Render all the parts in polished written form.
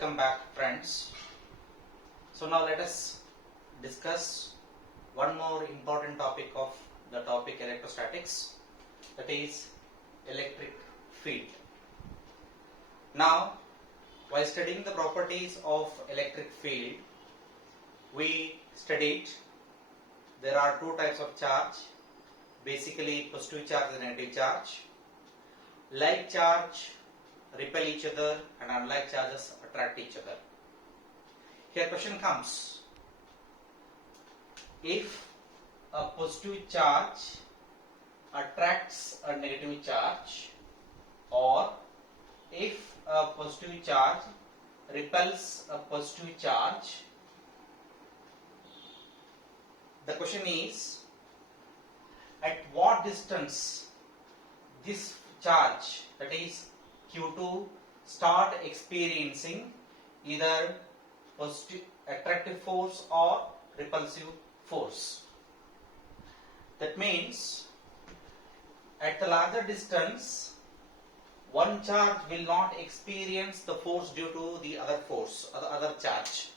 Welcome back, friends. So now let us discuss one more important topic of the topic electrostatics, that is electric field. Now, while studying the properties of electric field, we studied there are two types of charge, basically positive charge and negative charge. Like charge repel each other and unlike charges attract each other. Here question comes, if a positive charge attracts a negative charge, or if a positive charge repels a positive charge, the question is, at what distance this charge, that is Q2, start experiencing either positive attractive force or repulsive force. That means at the larger distance, one charge will not experience the force due to the other force or the other charge.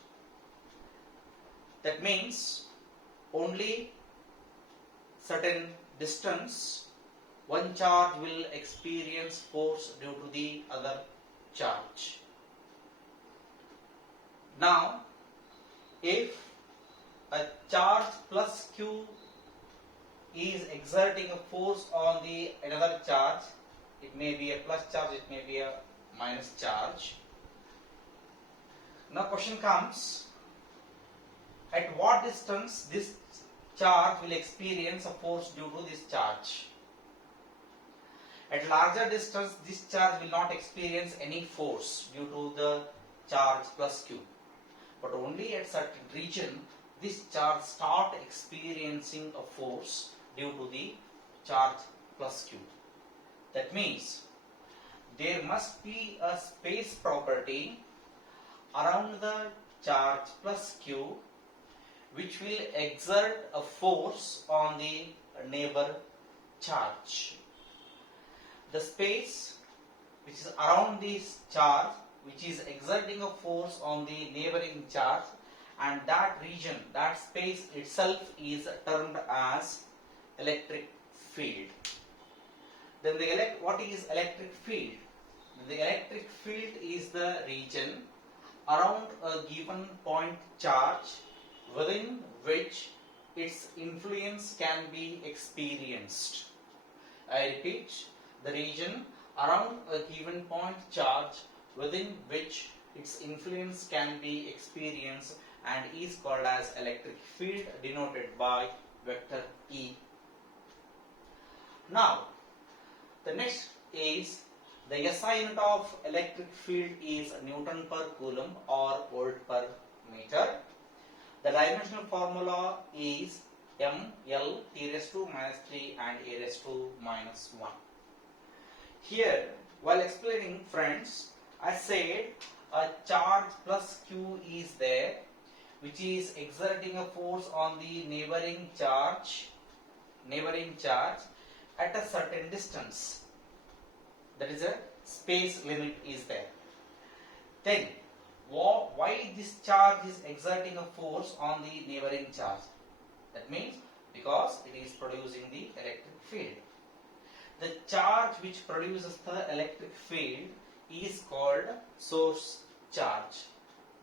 That means only certain distance one charge will experience force due to the other charge. Now, if a charge plus Q is exerting a force on the another charge, it may be a plus charge, it may be a minus charge. Now question comes, at what distance this charge will experience a force due to this charge? At larger distance, this charge will not experience any force due to the charge plus Q. But only at certain region, this charge start experiencing a force due to the charge plus Q. That means there must be a space property around the charge plus Q which will exert a force on the neighbor charge. The space which is around this charge, which is exerting a force on the neighboring charge, and that region, that space itself is termed as electric field. Then what is electric field? The electric field is the region around a given point charge within which its influence can be experienced. I repeat, the region around a given point charge within which its influence can be experienced and is called as electric field, denoted by vector E. Now, the next is the SI unit of electric field is Newton per coulomb or volt per meter. The dimensional formula is mL T raised to minus 3 and A raised to minus 1. Here, while explaining, friends, I said a charge plus Q is there which is exerting a force on the neighboring charge at a certain distance. That is, a space limit is there. Then why this charge is exerting a force on the neighboring charge? That means because it is producing the electric field. The charge which produces the electric field is called source charge.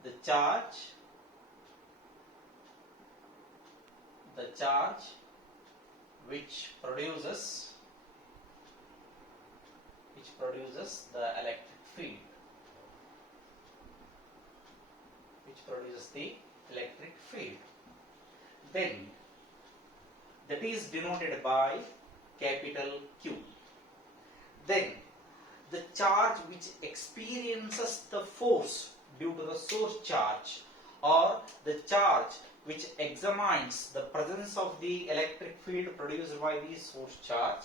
The charge which produces the electric field, then that is denoted by capital Q. Then the charge which experiences the force due to the source charge, or the charge which examines the presence of the electric field produced by the source charge,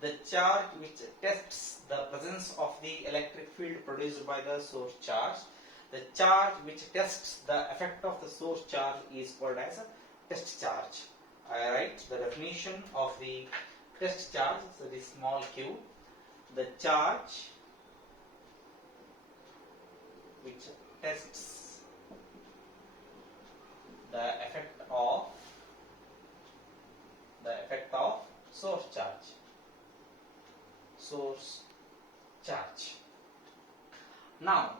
the charge which tests the presence of the electric field produced by the source charge, the charge which tests the effect of the source charge is called as a test charge. I write the definition of the test charge, so this small q, the charge which tests the effect of source charge. Now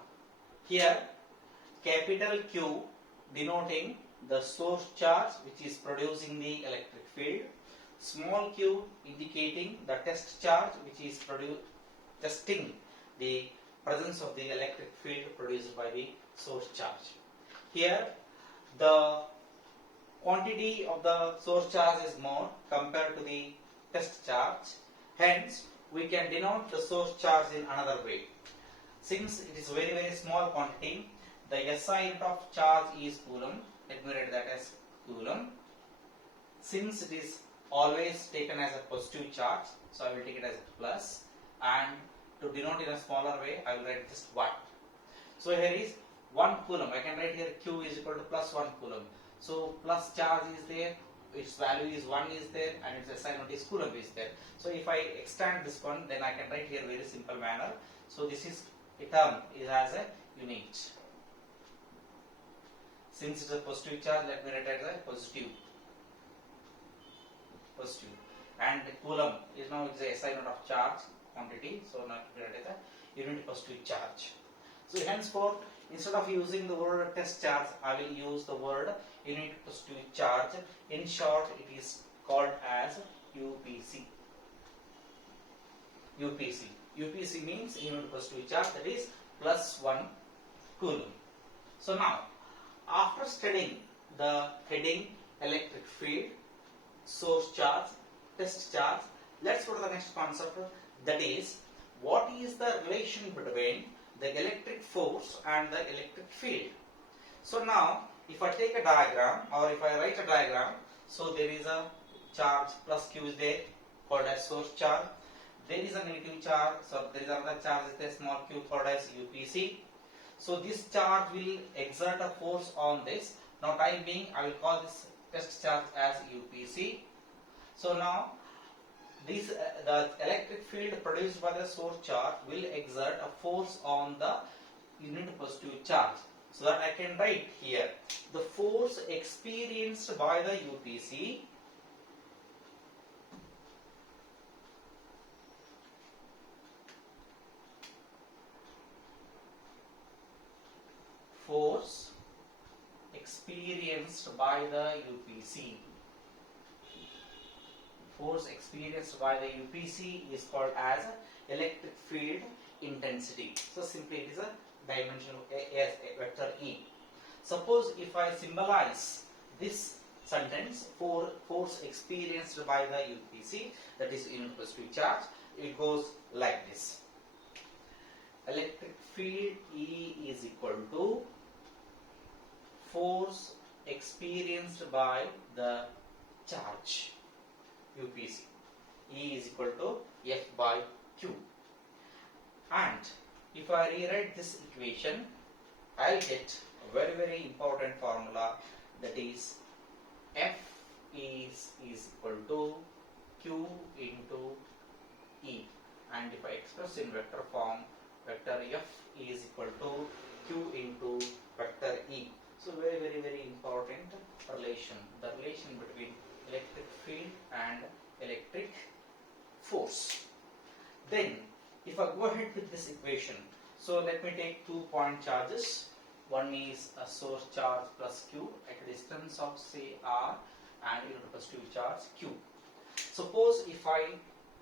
here capital Q denoting the source charge which is producing the electric field, small q indicating the test charge which is testing the presence of the electric field produced by the source charge. Here the quantity of the source charge is more compared to the test charge, hence we can denote the source charge in another way. Since it is very small quantity, the SI unit of charge is coulomb. Let me write that as coulomb. Since it is always taken as a positive charge, so I will take it as a plus, and to denote in a smaller way I will write just watt. So here is 1 coulomb. I can write here Q is equal to plus 1 coulomb. So plus charge is there, its value is 1 is there, and its SI unit is coulomb is there. So if I extend this one, then I can write here very simple manner. So this is a term is as a unit. Since it's a positive charge, let me write it as a positive. And coulomb is now it's a SI unit of charge quantity. So now we write it as a unit positive charge. So henceforth, instead of using the word test charge, I will use the word unit positive charge. In short, it is called as UPC. UPC means unit positive charge, that is plus 1 coulomb. So now, after studying the heading electric field, source charge, test charge, let's go to the next concept, that is what is the relation between the electric force and the electric field. So now if I take a diagram, or if I write a diagram, so there is a charge plus Q is there called as source charge, there is a negative charge, so there is another charge is there small q called as UPC. So this charge will exert a force on this. Now time being I will call this test charge as UPC. So now this the electric field produced by the source charge will exert a force on the unit positive charge. So that I can write here the force experienced by the UPC is called as electric field intensity. So simply it is a dimension a vector E. Suppose if I symbolize this sentence for force experienced by the UPC, that is unit positive charge, it goes like this. Electric field E is equal to force experienced by the charge UPC. E is equal to F by Q. And if I rewrite this equation, I'll get a very important formula, that is F is equal to Q into E. And if I express in vector form, vector F is equal to Q into vector E. So very important relation, the relation between electric field and electric force. Then if I go ahead with this equation, so let me take 2 point charges. One is a source charge plus Q at a distance of say R, and unit positive charge Q. Suppose if I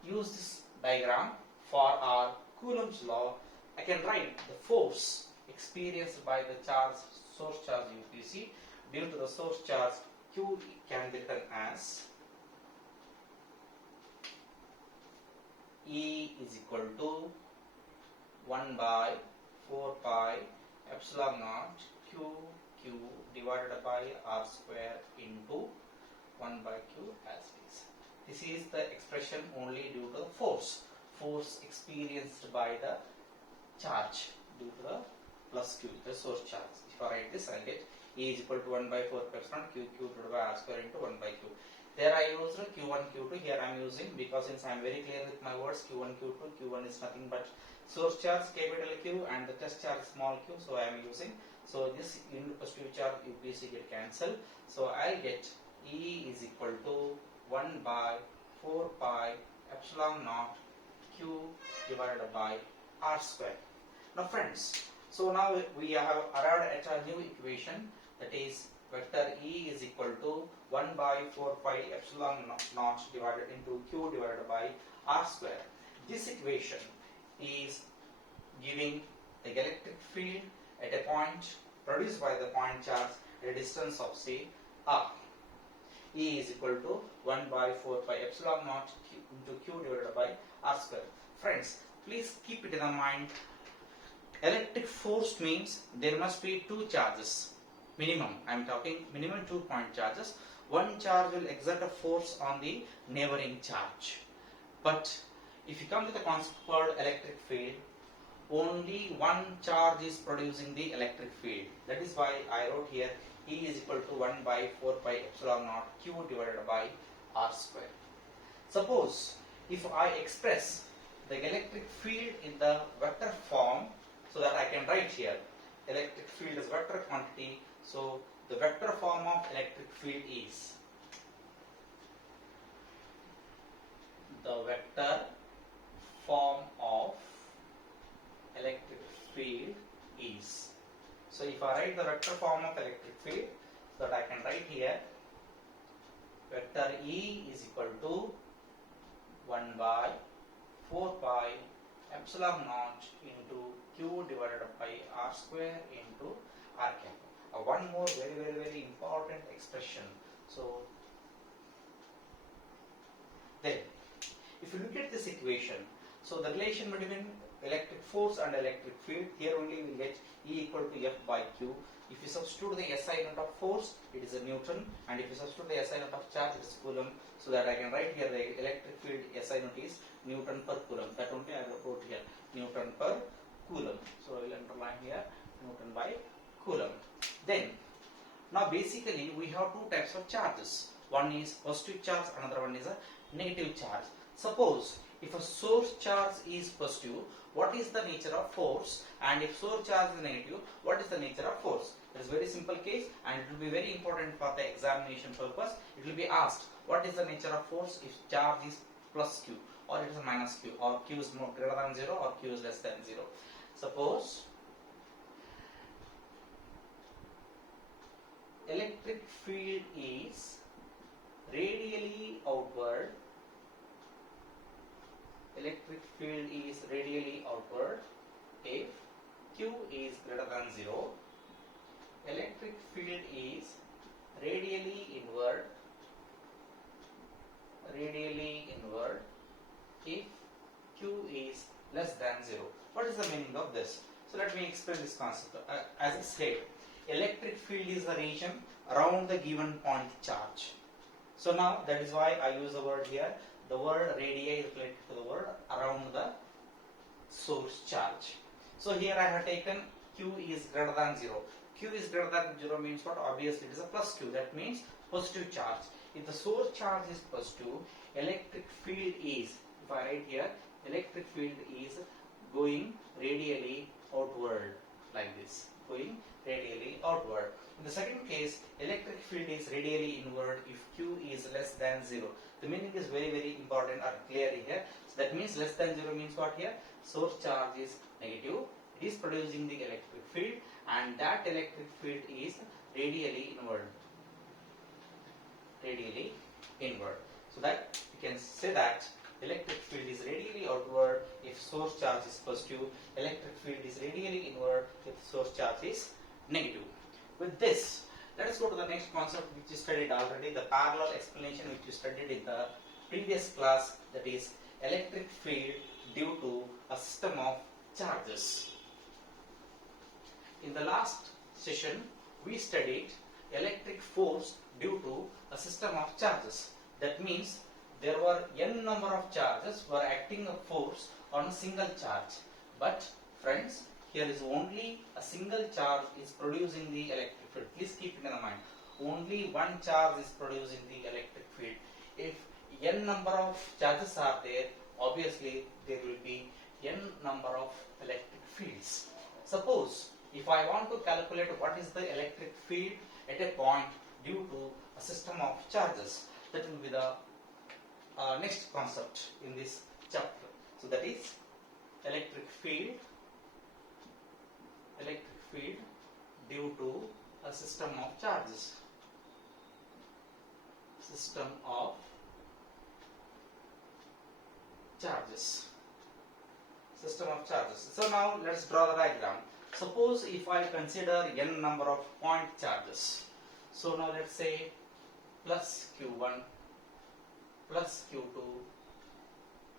use this diagram for our Coulomb's law, I can write the force experienced by the source charge UPC due to the source charge Q can be written as E is equal to 1 by 4 pi epsilon naught Q divided by R square into 1 by Q as is. This is the expression only due to the force experienced by the charge due to the plus Q, the source charge. If I write this, I get E is equal to 1 by 4 pi epsilon Q divided by R square into 1 by Q. There I used Q1, Q2. Here I am using, because since I am very clear with my words, Q1, Q2. Q1 is nothing but source charge capital Q and the test charge small q. So I am using. So this unit positive charge UPC get cancelled. So I get E is equal to 1 by 4 pi epsilon naught Q divided by R square. Now friends, so now we have arrived at a new equation, that is vector E is equal to 1 by 4 pi epsilon naught divided into Q divided by R square. This equation is giving the electric field at a point produced by the point charge at a distance of say R. E is equal to 1 by 4 pi epsilon naught Q into Q divided by R square. Friends, please keep it in the mind. Electric force means there must be two charges. Minimum, I am talking minimum 2 point charges. One charge will exert a force on the neighboring charge. But if you come to the concept called electric field, only one charge is producing the electric field. That is why I wrote here E is equal to 1 by 4 pi epsilon naught Q divided by R square. Suppose if I express the electric field in the vector form, so that I can write here electric field is vector quantity. So the vector form of electric field is the vector form of electric field is. So if I write the vector form of electric field, so that I can write here vector E is equal to 1 by 4 pi epsilon naught into Q divided by R square into R cap. One more very important expression. So then if you look at this equation, so the relation between electric force and electric field, here only we get E equal to F by Q. If you substitute the SI unit of force, it is a Newton, and if you substitute the SI unit of charge, it is Coulomb. So that I can write here the electric field SI unit is Newton per Coulomb. That only I wrote here, Newton per Coulomb. So I will underline here Newton by Coulomb. Then, now basically we have two types of charges. One is positive charge, another one is a negative charge. Suppose if a source charge is positive, what is the nature of force? And if source charge is negative, what is the nature of force? It is very simple case, and it will be very important for the examination purpose. It will be asked, what is the nature of force if charge is plus Q, or it is a minus Q, or Q is more greater than 0, or Q is less than 0. Suppose electric field is radially outward. Electric field is radially outward if Q is greater than 0. Electric field is radially inward if Q is less than 0. What is the meaning of this? So let me explain this concept. As I said, electric field is the region around the given point charge. So now that is why I use the word here. The word radii is related to the word around the source charge. So here I have taken Q is greater than 0. Q is greater than 0 means what? Obviously it is a plus Q. That means positive charge. If the source charge is positive, electric field is, if I write here, electric field is going radially outward like this. Going radially outward. In the second case, electric field is radially inward if Q is less than 0. The meaning is very important or clear here. So that means less than 0 means what here? Source charge is negative. It is producing the electric field, and that electric field is radially inward. Radially inward. So that you can say that electric field is radially outward if source charge is positive. Electric field is radially inward if source charge is negative. With this, let us go to the next concept which you studied already, the parallel explanation which you studied in the previous class, that is electric field due to a system of charges. In the last session, we studied electric force due to a system of charges. That means there were n number of charges were acting a force on a single charge. But friends, here is only a single charge is producing the electric field. Please keep it in mind. only one charge is produced in the electric field. If n number of charges are there, obviously there will be n number of electric fields. Suppose if I want to calculate what is the electric field at a point due to a system of charges, that will be the next concept in this chapter. So that is electric field due to a system of charges. System of charges. So now let's draw the diagram. Suppose if I consider n number of point charges. So now let's say plus Q1, plus Q2,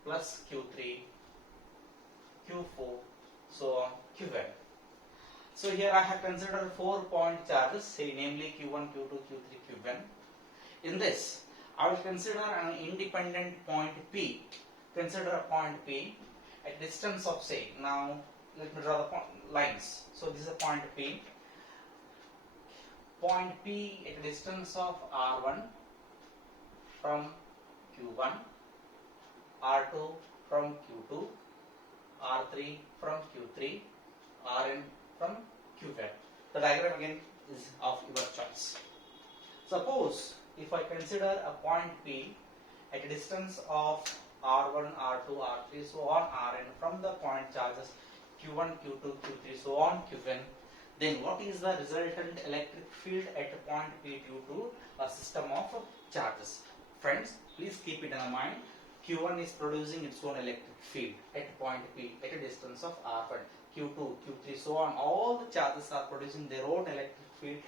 plus Q3, Q4, so on Qn. So here I have considered 4 point charges, say namely Q1, Q2, Q3, Qn. In this, I will consider an independent point P. Consider a point P at distance of, say, now let me draw the lines. So this is a point P. Point P at a distance of R1 from Q1, R2 from Q2, R3 from Q3, Rn from Qn. The diagram again is of your choice. Suppose if I consider a point P at a distance of R1, R2, R3, so on Rn from the point charges Q1, Q2, Q3, so on Qn, then what is the resultant electric field at a point P due to a system of charges? Friends, please keep it in mind. Q1 is producing its own electric field at point P at a distance of R1, Q2, Q3, so on. All the charges are producing their own electric field,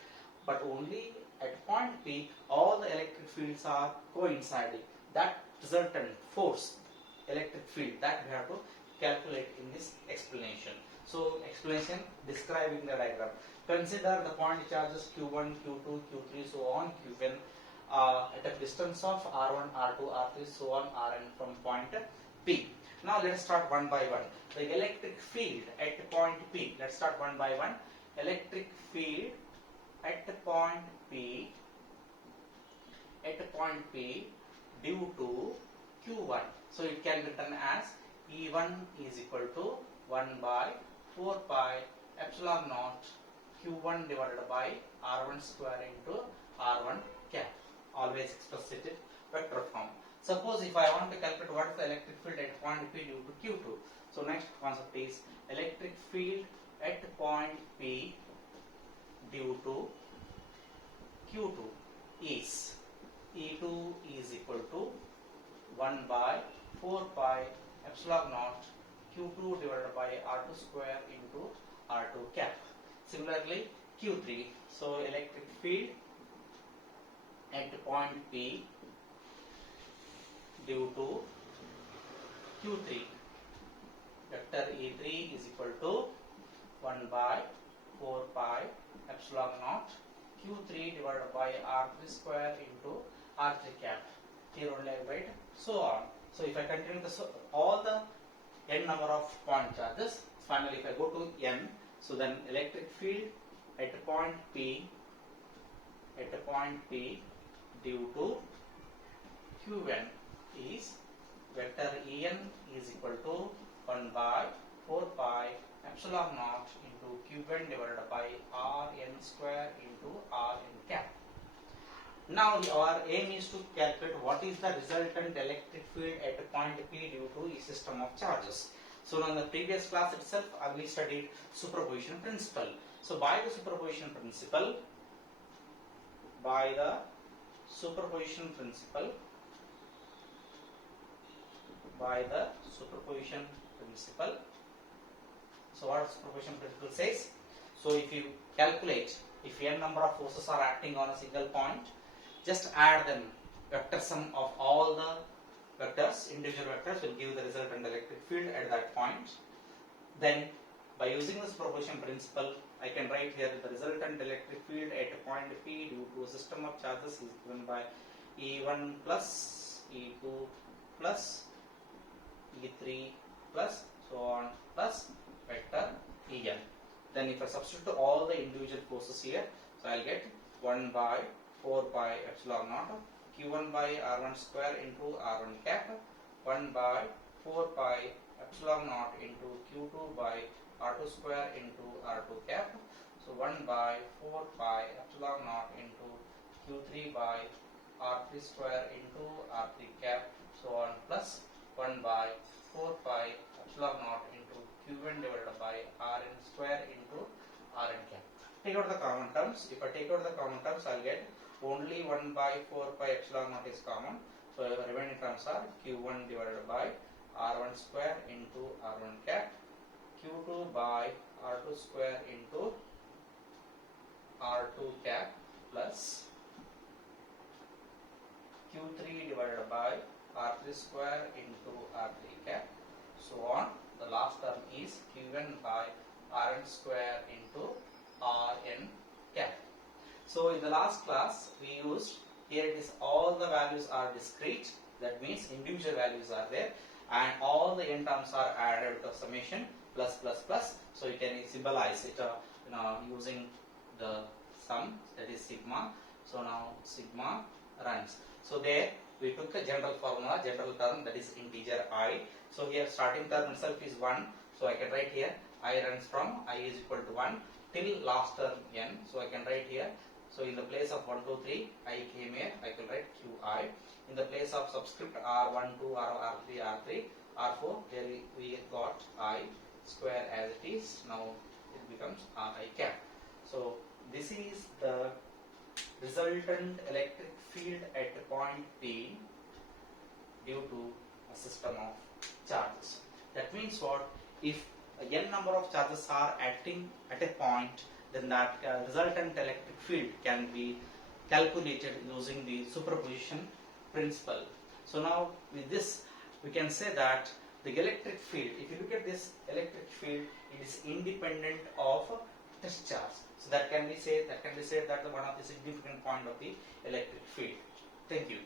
but only at point P, all the electric fields are coinciding. That resultant force, electric field, that we have to calculate in this explanation. So, explanation describing the diagram. Consider the point charges Q1, Q2, Q3, so on Qn at a distance of R1, R2, R3, so on Rn from point P. Now let's start one by one. The electric field at point P. Let's start one by one. Electric field at point P due to Q1. So it can be written as E1 is equal to 1 by 4 pi epsilon naught Q1 divided by R1 square into R1 cap. Always express it in vector form. Suppose if I want to calculate what is the electric field at point P due to Q2. So next concept is electric field at point P due to Q2 is E2 is equal to 1 by 4 pi epsilon naught Q2 divided by R2 square into R2 cap. Similarly Q3. So electric field at point P due to Q3, vector E3 is equal to 1 by 4 pi epsilon naught Q3 divided by R3 square into R3 cap. Here only I write so on. So if I continue all the n number of point charges, finally if I go to n, so then electric field at point P due to Qn is vector En is equal to 1 by 4 pi epsilon naught into Qn divided by Rn square into Rn cap. Now our aim is to calculate what is the resultant electric field at a point P due to a system of charges. So in the previous class itself we studied superposition principle. So by the superposition principle, so what superposition principle says? So if you calculate, if n number of forces are acting on a single point, just add them, vector sum of all the vectors, individual vectors will give the resultant electric field at that point. Then by using this superposition principle, I can write here the resultant electric field at a point P due to a system of charges is given by E1 plus E2 plus E3 plus so on plus vector En. Then if I substitute all the individual forces here, so I'll get 1 by 4 pi epsilon naught q1 by r1 square into r1 cap 1 by 4 pi epsilon naught into q2 by r2 square into r2 cap. So 1 by 4 pi epsilon naught into q3 by r3 square into r3 cap, so on, plus 1 by 4 pi epsilon naught into q1 divided by rn square into rn cap. Take out the common terms. If I take out the common terms, I'll get only 1 by 4 pi epsilon naught is common. So remaining terms are q1 divided by r1 square into r1 cap, q2 by r2 square into r2 cap, plus q3 divided by r3 square into r3 cap, so on. The last term is q1 by rn square into rn cap. So in the last class we used, here it is all the values are discrete, that means individual values are there, and all the n terms are added with a summation plus plus plus. So you can symbolize it using the sum, that is sigma. So now sigma runs. So there we took a general formula, general term, that is integer I. So here starting term itself is 1. So I can write here I runs from I is equal to 1 till last term n. So I can write here. So in the place of 1, 2, 3, I came here, I can write qi. In the place of subscript r1, 2, r3, r3, r4, here we got I square as it is. Now it becomes ri cap. So this is the resultant electric field at point P due to a system of charges. That means what? If n number of charges are acting at a point, then that resultant electric field can be calculated using the superposition principle. So now with this we can say that the electric field, if you look at this electric field, it is independent of test charge. So that can be said that the one of the significant point of the electric field. Thank you.